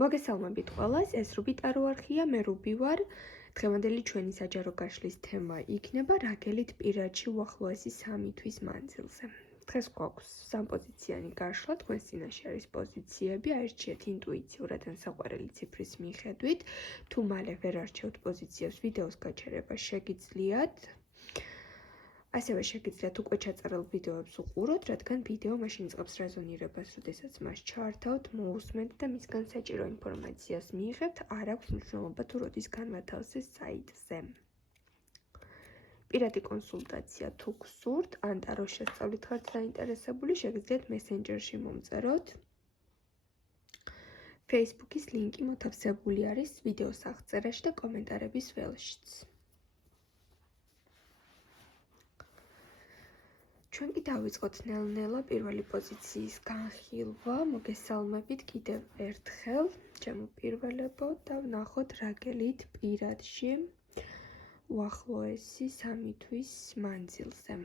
მოგესალმებით ყველას, ეს რუბიტარო არხია, მე რუბი ვარ. დღევანდელი ჩვენი საჯარო გაშლის თემა იქნება რაგელით პირადში უახლოესი 3 თვის მანძილზე. დღეს გვაქვს სამპოზიციანი გაშლა, თქვენს წინაშე არის პოზიციები, აირჩიეთ ინტუიციურად ან საყვარელი ციფრის მიხედვით. თუ მალე ვერ არჩევთ პოზიციებს, ვიდეოს გაჩერება შეგიძლიათ. ასევე შეგიძლიათ უკვე ჩაწერილ ვიდეოებს უყუროთ, რადგან ვიდეო მაშინ იწყებს რეზონირებას, როდესაც მას ჩაართავთ, მოусმენთ და მისგან საჭირო ინფორმაციას მიიღებთ, არ აქვს მნიშვნელობა თუ როდის განმათავსეს საიტზე. პირადი კონსულტაცია თუ გსურთ, ან ტაროს შესწავლით ხართ დაინტერესებული, შეგიძლიათ მესენჯერში მომწეროთ. Facebook-ის ლინკი მოთავსებული არის ვიდეოს აღწერაში და კომენტარების ველშიც. ჩვენ კი დავიწყოთ ნელ-ნელა პირველი პოზიციის განხილვა. მოგესალმებით კიდევ ერთხელ, ჩემო პირველებო და ვნახოთ რაგელით პირადში უახლოესი 3 თვის მანძილზე.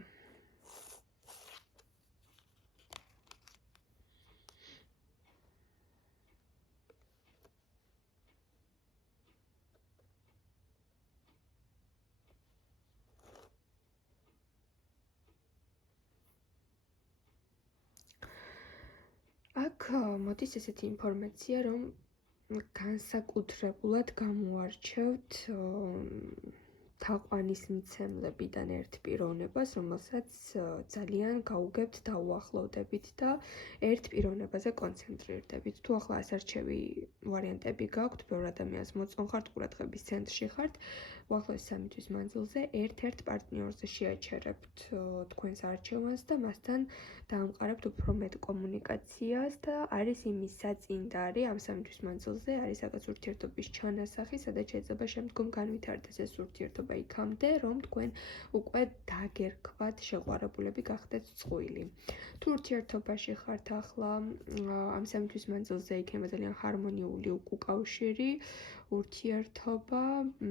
აქ მოდის ესეთი ინფორმაცია, რომ განსაკუთრებულად გამოარჩევთ თაყვანისმცემლებიდან ერთ პიროვნებას, რომელსაც ძალიან გაუგებთ დაუახლოვდებით და ერთ პიროვნებაზე კონცენტრირდებით. თუ ახლა ასარჩევი ვარიანტები გაქვთ, ბევრ ადამიანს მოწონხართ, ყურადღების ცენტრში ხართ, უახლოესი 3 თვის მანძილზე ერთ-ერთ პარტნიორზე შეაჩერებთ თქვენს არჩევანს და მასთან დაამყარებთ უფრო მეტ კომუნიკაციას და არის იმის საწინდარი ამ 3 თვის მანძილზე არის რაღაც ურთიერთობის ჩანასახი, სადაც შეიძლება შემდგომ განვითარდეს ეს ურთიერთობა იქამდე, რომ თქვენ უკვე დაგერქვათ, შეყვარებულები გახდეთ წყვილი. თუ ურთიერთობაში ხართ ახლა, ამ 3 თვის მანძილზე იქნება ძალიან ჰარმონიული უკავშირი, ურთიერთობა,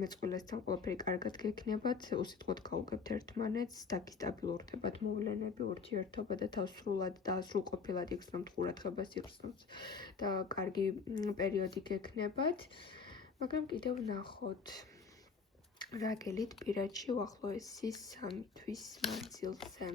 მეწყვილესთან ყველაფერი კარგად გექნებათ, უსიტყვოდ გაუგებთ ერთმანეთს, დაგისტაბილურდებათ მოვლენები, ურთიერთობა და თავს სრულად და სრულყოფილად იგრძნობთ ყურადღებას იგრძნობთ და კარგი პერიოდი გექნებათ, მაგრამ კიდევ ვნახოთ რაგელით პირადში უახლოესი 3 თვის მანძილზე.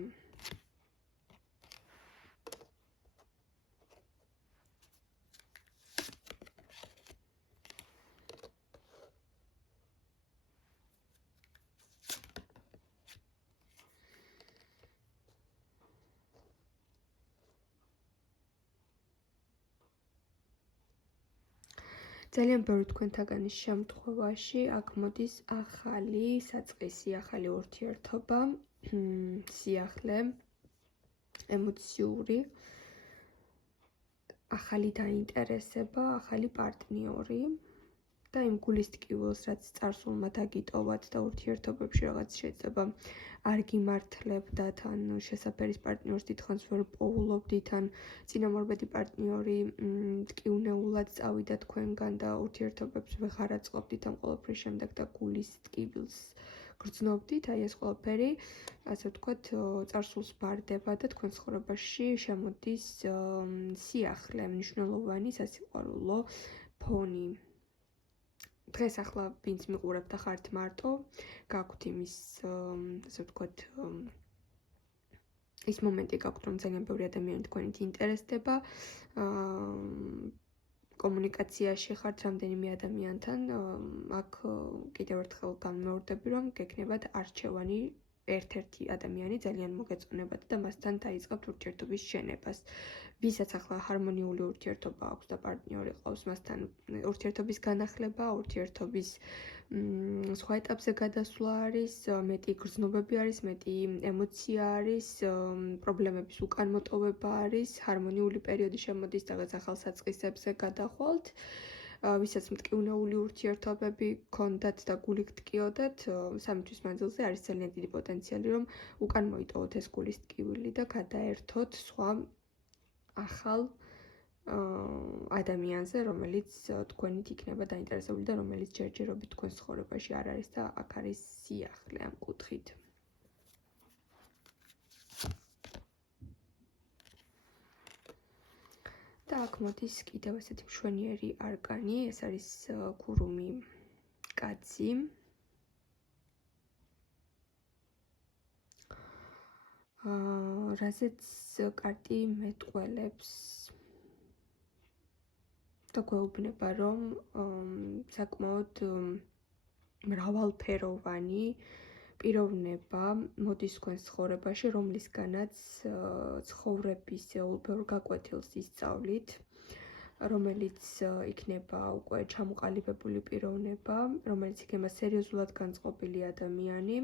ძალიან ბევრი თქვენთაგანის შემთხვევაში აქ მოდის ახალი საწყისი, ახალი ურთიერთობა, სიახლე, ემოციური, ახალი დაინტერესება, ახალი პარტნიორი და იმ გულის ტკივილს, რაც წარსულმა დაგიტოვათ და ურთიერთობებში რაღაც შეიძლება არ გიმართლებდათ, ან შესაფერის პარტნიორს დიდხანს ვერ პოულობდით, ან წინამორბედი პარტნიორი ტკივნეულად წავიდა თქვენგან და ურთიერთობებს ვეღარ აწყობდით ამ ყველაფრის შემდეგ და გულის ტკივილს გრძნობდით, აი ეს ყველაფერი, ასე ვთქვათ, წარსულს ბარდება და თქვენ ცხოვრებაში შემოდის სიახლე, მნიშვნელოვანი სასიყვარულო ფონი. დღეს ახლა ვინც მიყურებთ და ხართ მარტო, გაქვთ იმის, ასე ვთქვათ, ის მომენტი გაქვთ, რომ ძალიან ბევრი ადამიანი თქვენით ინტერესდება, კომუნიკაციაში ხართ რამდენიმე ადამიანთან, აქ კიდევ ერთხელ განმეორდები, რომ გექნებათ არჩევანი ერთ-ერთი ადამიანი ძალიან მოგეწონებათ და მასთან დაიწყებთ ურთიერთობის შენებას. ვისაც ახლა ჰარმონიული ურთიერთობა აქვს და პარტნიორი ყავს, მასთან ურთიერთობის განახლება, ურთიერთობის სხვა ეტაპზე გადასვლა არის, მეტი გრძნობები არის, მეტი ემოცია არის, პრობლემების უკანმოტოვება არის, ჰარმონიული პერიოდი შემოდის რაღაც ახალ საწყისებზე გადახვალთ. ვისაც მტკივნეული ურთიერთობები გქონდათ და გული გტკიოდათ, 3 თვის მანძილზე არის ძალიან დიდი პოტენციალი, რომ უკან მოიტოვოთ ეს გულის ტკივილი და გადაერთოთ სხვა ახალ ადამიანზე, რომელიც თქვენით იქნება დაინტერესებული და რომელიც ჯერჯერობით თქვენს ცხოვრებაში არ არის და აქ არის სიახლე ამ კუთხით. და აქ მოდის კიდევ ესეთი მშვენიერი არკანი, ეს არის გურუმი კაცი. რაზეც კარტი მეტყველებს და გვეუბნება, რომ საკმაოდ მრავალფეროვანი პიროვნება მოდის თქვენს ცხოვრებაში, რომლისგანაც ცხოვრებისეულ ბევრ გაკვეთილს ისწავლით, რომელიც იქნება უკვე ჩამოყალიბებული პიროვნება, რომელიც იქნება სერიოზულად განწყობილი ადამიანი.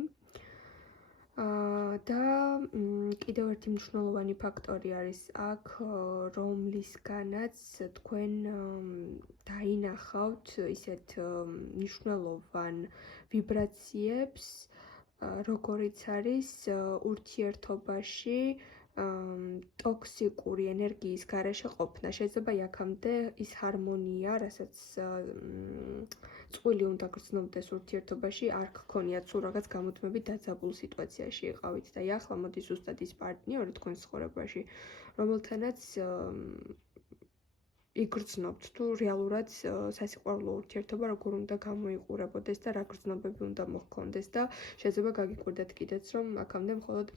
და კიდევ ერთი მნიშვნელოვანი ფაქტორი არის აქ, რომლისგანაც თქვენ დაინახავთ ისეთ მნიშვნელოვან ვიბრაციებს, როგორიც არის ურთიერთობაში ტოქსიკური ენერგიის გარეშე ყოფნა. შეიძლება აქამდე ის ჰარმონია, რასაც წყვილი უნდა გრძნობდეს ურთიერთობაში, არ გქონიათ, სულ რაღაც გამუდმებით დაძაბულ სიტუაციაში იყავით და ახლა მოდის ზუსტად ის პარტნიორი თქვენს ცხოვრებაში, რომელთანაც იგრძნობთ თუ რეალურად სასიყვარულო ურთიერთობა როგორ უნდა გამოიყურებოდეს და რა გრძნობები უნდა მოჰქონდეს და შეიძლება გაგიკვირდეთ კიდეც, რომ აქამდე მხოლოდ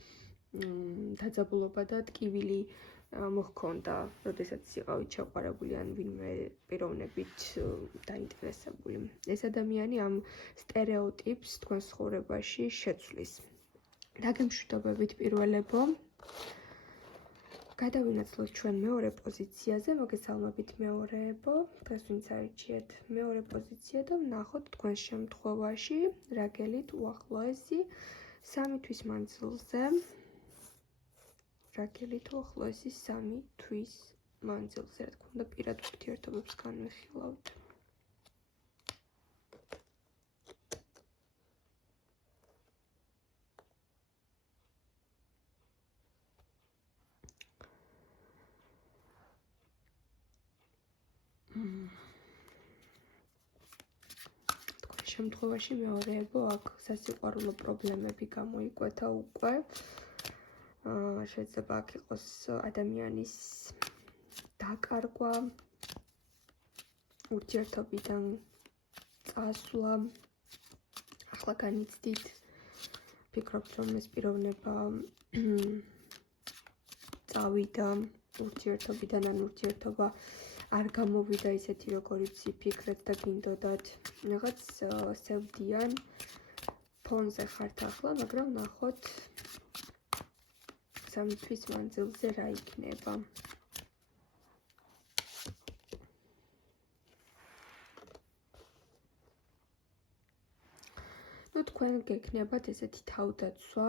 დაძაბულობა და ტკივილი მოჰქონდა, როდესაც იყავით შეყვარებული ან ვინმე პიროვნებით დაინტერესებული. ეს ადამიანი ამ სტერეოტიპს თქვენს ცხოვრებაში შეცვლის. დაგემშვიდობებით პირველებო. გადავინაცვლოთ ჩვენ მეორე პოზიციაზე, მოგესალმებით მეორეებო. დღეს ვინც არიჩიეთ მეორე პოზიცია და ვნახოთ თქვენს შემთხვევაში რა გელით უახლოესი 3 თვის მანძილზე. რა გელით უახლოესი 3 თვის მანძილზე, რა თქმა უნდა, პირად ურთიერთობებს განვიხილავთ. თქვენ შემთხვევაში მეორეებო აქ სასიყვარულო პრობლემები გამოიკვეთა უკვე. შეიძლება აქ იყოს ადამიანის დაკარგვა, ურთიერთობიდან წასვლა. ახლა განიცდით, ფიქრობთ, რომ ეს პიროვნება წავიდა ურთიერთობიდან, ან ურთიერთობა არ გამოვიდა ისეთი, როგორიც იფიქრეთ და გინდოდათ. რაღაც სევდიან ფონზე ხართ ახლა, მაგრამ ნახოთ 3 თვის მანძილზე რა იქნება. თქვენ გექნებათ ესეთი თავდაცვა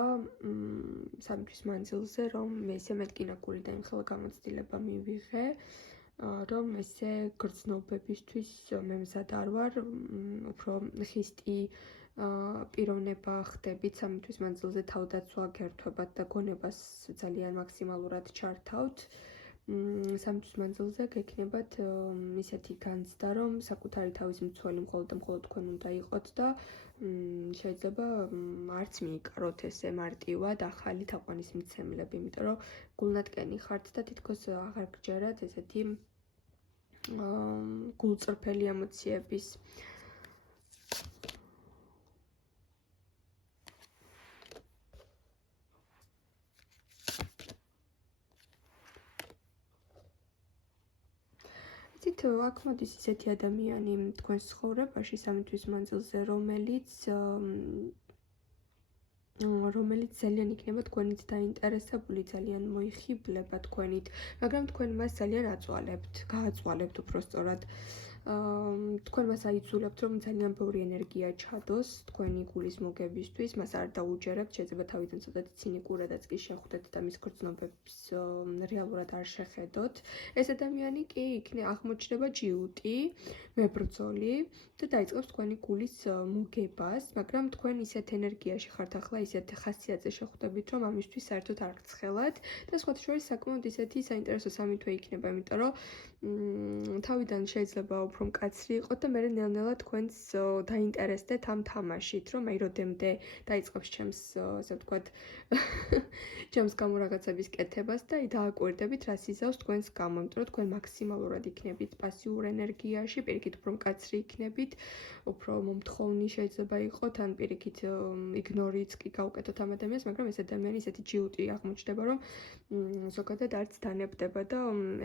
3 თვის მანძილზე, რომ მე ისე მეტკინაკური და იმხელა გამოცდილება მივიღე, რომ ესე გრძნობებისთვის მე მზად არ ვარ, უფრო ხისტი პიროვნება ხდებით 3 თვის მანძილზე თავდაცვა გერთვებათ და გონებას ძალიან მაქსიმალურად ჩართავთ. 3 თვის მანძილზე გექნებათ ისეთი განცდა, რომ საკუთარი თავის მცველი მხოლოდ და მხოლოდ თქვენ უნდა იყოთ და შეიძლება არც მიიკაროთ ესე მარტივად ახალი თაყვანისმცემლები, იმიტომ რომ გულნატკენი ხართ და თითქოს აღარ გჯერათ ესეთი გულწრფელი ემოციების. აქ მოდის ისეთი ადამიანი თქვენს ცხოვრებაში 3 თვის მანძილზე, რომელიც ძალიან იქნება თქვენით დაინტერესებული, ძალიან მოიხიბლება თქვენით, მაგრამ თქვენ მას ძალიან აწვალებთ, გააწვალებთ უბრალოდ. თქვენ მას აიძულებთ, რომ ძალიან ბევრი ენერგია ჩადოს თქვენი გულის მოგებისთვის, მას არ დაუჯერებთ, შეიძლება თავიდან ცოტათი ცინიკურადაც კი შეხვდეთ და მის გრძნობებს რეალურად არ შეხედოთ. ეს ადამიანი კი აღმოჩნდება ჯიუტი, მებრძოლი და დაიწყებს თქვენი გულის მოგებას, მაგრამ თქვენ ისეთ ენერგიაში ხართ ახლა, ისეთ ხასიათზე შეხვდებით, რომ ამისთვის საერთოდ არ გცხელათ და სხვათა შორის საკმაოდ ისეთი საინტერესო 3 თვე იქნება, იმიტომ რომ თავიდან შეიძლება უფრო მკაცრი იყოთ და მე ნელ-ნელა თქვენს დაინტერესდეთ ამ თამაშით, რომ აი როდემდე დაიწყებს ჩემს, ასე ვთქვათ, ჩემს გამო რაღაცების კეთებას და აი დააკვირდებით, რას იზავს თქვენს გამო, იმიტომ რომ თქვენ მაქსიმალურად იქნებით პასიურ ენერგიაში, პირიქით უფრო მკაცრი იქნებით, უფრო მომთხოვნი შეიძლება იყოთ, ან პირიქით იგნორიც კი გავუკეთოთ ამ ადამიანს, მაგრამ ეს ადამიანი ისეთი ჯიუტი აღმოჩნდება, რომ ზოგადად არც დანებდება და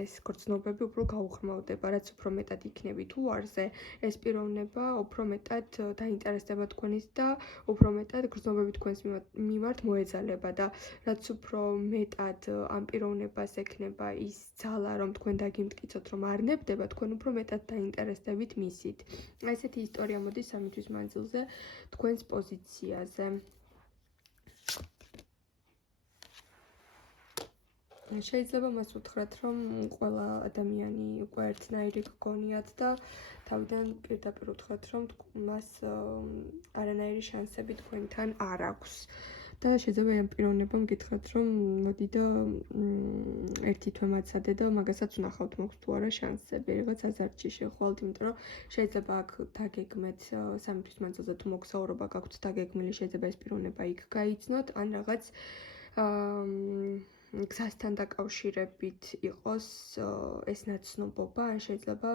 ეს გრძნობები უფრო გაუღრმავდება, რაც უფრო მეტად იქნებით უარზე, ეს პიროვნება უფრო მეტად დაინტერესდება თქვენით და უფრო მეტად გრძნობები თქვენს მიმართ მოეძალება და რაც უფრო მეტად ამ პიროვნებას ექნება ის ძალა, რომ თქვენ დაგიმტკიცოთ, რომ არ ნებდება, თქვენ უფრო მეტად დაინტერესდებით მისით. ესეთი ისტორია მოდის 3 თვის მანძილზე თქვენს პოზიციაზე. შეიძლება მას უთხრათ, რომ ყველა ადამიანი უკვე ერთნაირი გგონიათ და თავიდან პირდაპირ უთხრათ, რომ მას არანაირი შანსები თქვენთან არ აქვს. და შეიძლება ამ პიროვნებამ გითხრათ, რომ მოდი და ერთი თვე მაცადე და მაგასაც ვნახავთ, მოქვს თუ არა შანსები, რაღაც აზარტში შეხვალთ, იმიტომ რომ შეიძლება აქ დაგეგმეთ 3 თვის მანძილზე თუ მოგზაურობა გაქვთ დაგეგმილი, შეიძლება ეს პიროვნება იქ გაიცნოთ, ან რაღაც გზასთან დაკავშირებით იყოს ეს ნაცნობობა, ან შეიძლება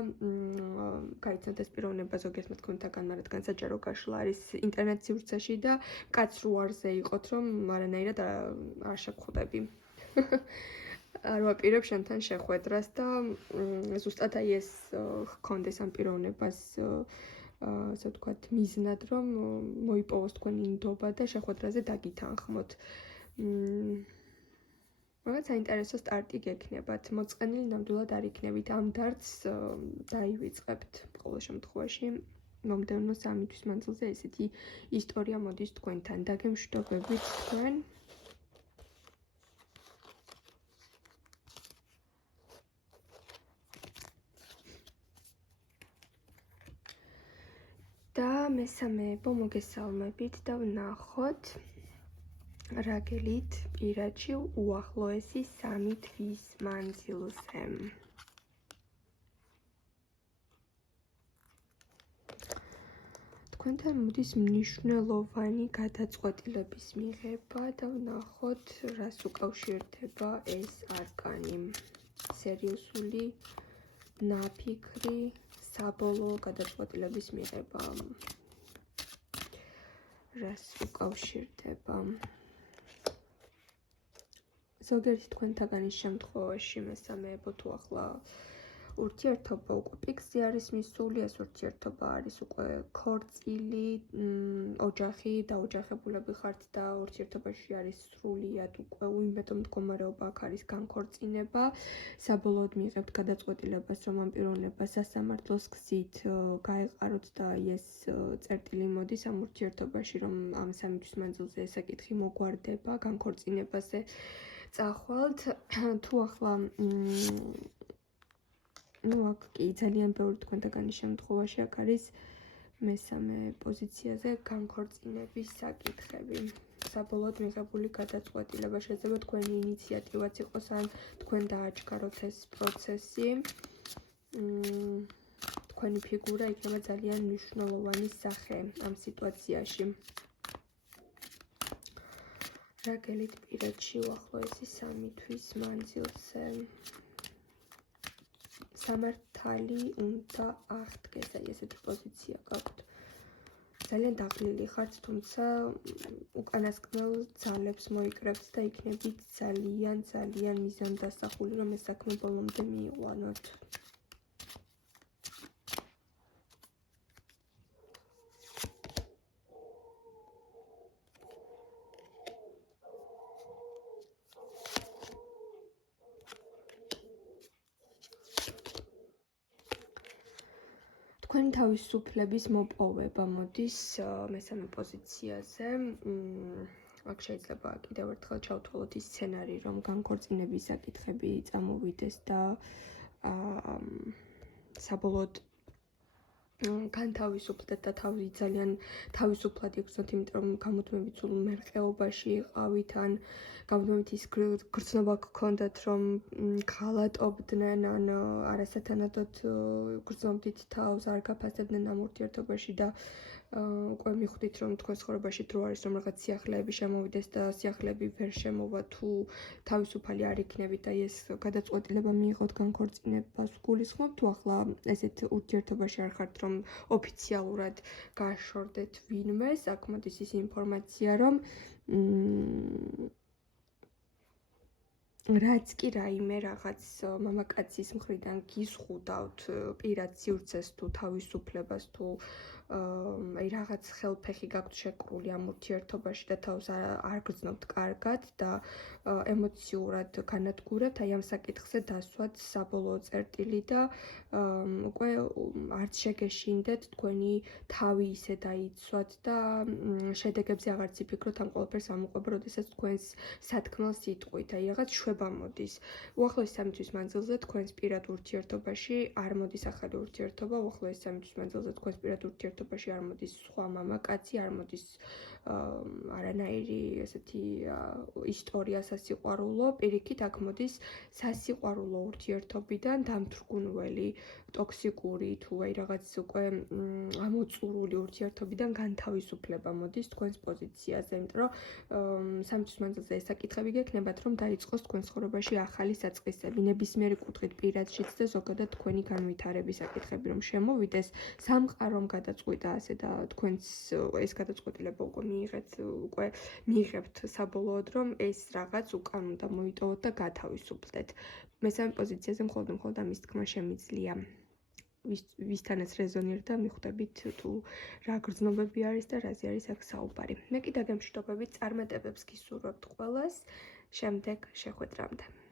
გაიცნოთ ეს პიროვნება ზოგიერთმა თქვენთაგანმა, რადგან საჯარო გაშლა არის ინტერნეტ სივრცეში და კაც რუარზე იყოთ, რომ არანაირად არ შეგხვდები. არ ვაპირებ შენთან შეხვედრას და ზუსტად აი ეს ჰქონდეს ამ პიროვნებას ასე ვთქვათ, მიზნად, რომ მოიპოვოს თქვენი ნდობა და შეხვედრაზე დაგითანხმოთ. რაღაც საინტერესო სტარტი გექნებათ. მოწყენილი ნამდვილად არ იქნებით. ამ დარდს დაივიწყებთ ყოველ შემთხვევაში. მომდევნო 3 თვის მანძილზე ესეთი ისტორია მოდის თქვენთან. დაგემშვიდობებით თქვენ. და მესამეებო მოგესალმებით და ვნახოთ რა გელით პირაჩი უახლოესი 3 თვის მანძილზე. თქვენთან მოდის მნიშვნელოვანი გადაწყვეტილების მიღება და ვნახოთ რას უკავშირდება ეს არკანი. სერიოზული, ნაფიქრი, საბოლოო გადაწყვეტილების მიღება. რას უკავშირდება? ზოგიერთი თქვენთაგანის შემთხვევაში მესამეებო თუ ახლა ურთიერთობა უკვე პიკსზე არის მისული, ეს ურთიერთობა არის უკვე ქორწილი, ოჯახი, დაოჯახებულები ხართ და ურთიერთობაში არის სრულიად უკვე უიმედო მდგომარეობა, აქ არის განქორწინება. საბოლოოდ მიიღებთ გადაწყვეტილებას, რომ ამ პიროვნებას სასამართლოს გზით გაეყაროთ და ეს წერტილი მოდის ამ ურთიერთობაში, რომ ამ 3 თვის მანძილზე საკითხი მოგვარდება, განქორწინებაზე წახვალთ. თუ ახლა აქ კი ძალიან ბევრი თქვენთაგანის შემთხვევაში აქ არის მესამე პოზიციაზე განქორწინების საკითხები. საბოლოოდ მიღებული გადაწყვეტილება შეიძლება თქვენი ინიციატივაც იყოს, ან თქვენ დააჩქაროთ ეს პროცესი. თქვენი ფიგურა იქნება ძალიან მნიშვნელოვანი სახე ამ სიტუაციაში. რა გელით პირაჩი უახლოესი 3 თვის მანძილზე. სამართალი უნდა აღდგეს, აი ესეთი პოზიცია გაქვთ. ძალიან დაღლილი ხართ, თუმცა უკანასკნელ ძალებს მოიკრებთ და იქნებით ძალიან მიზანდასახული, რომ ეს საქმე ბოლომდე მიიყვანოთ. თქვენი თავისუფლების მოპოვება მოდის მესამე პოზიციაზე. აქ შეიძლება კიდევ ერთხელ ჩავთვალოთ ის სცენარი, რომ განქორწინების საკითხები წამოვიდეს და საბოლოოდ განთავისუფლდეთ და ძალიან თავისუფლად იგრძნოთ, იმიტომ რომ გამუდმებით სულ მერყეობაში იყავით, ან გამუდმებით ის გრძნობა გქონდათ, რომ ღალატობდნენ, ან არასათანადოდ გრძნობდით თავს, არ გაფასებდნენ ამ ურთიერთობაში და უკვე მიხვდით, რომ თქვენ ცხოვრებაში დრო არის, რომ რაღაც სიახლეები შემოვიდეს და სიახლეები ვერ შემოვა თუ თავისუფალი არ იქნებით და ეს გადაწყვეტილება მიიღოთ განქორწინებას გულისხმობ, თუ ახლა ესეთ ურთიერთობაში არ ხართ, რომ ოფიციალურად გაშორდეთ ვინმეს, აქ მოდის ის ინფორმაცია, რომ რაც კი რაიმე რაღაც მამაკაცის მხრიდან გიზღუდავთ პირად სივრცეს თუ თავისუფლებას თუ აი რაღაც ხელფეხი გაქვთ შეკრული ამ ურთიერთობაში და თავს არ გრძნობთ კარგად და ემოციურად განადგურებთ, აი ამ საკითხზე დასვათ საბოლოო წერტილი და უკვე არც შეგეშინდეთ თქვენი თავი ისე დაიცვათ და შედეგებზე აღარც იფიქროთ ამ ყველაფერს ამუყვება, როდესაც თქვენს სათქმელს იტყვით, აი რაღაც შვება მოდის. უახლოესი 3 თვის მანძილზე თქვენს პირად ურთიერთობაში არ მოდის ახალი ურთიერთობა, უახლოესი 3 თვის მანძილზე თქვენს პირად ურთიერთობაში არ მოდის სხვა მამაკაცი, არ მოდის არანაირი ესეთი ისტორია სასიყვარულო, პირიქით აქ მოდის სასიყვარულო ურთიერთობიდან დამთრგუნველი, ტოქსიკური თუ აი რაღაც უკვე ამოწურული ურთიერთობიდან განთავისუფლება მოდის თქვენს პოზიციაზე, იმიტომ რომ 3 თვის მანძილზე ეს საკითხები გექნებათ, რომ დაიწყოს თქვენ ცხოვრებაში ახალი საწყისები, ნებისმიერი კუთხით პირადშიც და ზოგადად თქვენი განვითარების საკითხები რომ შემოვიდეს, სამყარომ გადაწყვიტა ასე და თქვენს ეს გადაწყვეტილება უკვე მიიღებთ საბოლოოდ, რომ ეს რაღაც უკან უნდა მოიტოვოთ და გათავისუფლდეთ. მესამე პოზიციაზე მხოლოდ ამის თქმა შემიძლია. ვისთანაც რეზონირდა, მიხვდებით თუ რა გრძნობები არის და რაზე არის აქ საუბარი. მე კი დაგემშვიდობებით წარმატებებს გისურვებთ ყველას. შემდეგ შეხვედრამდე.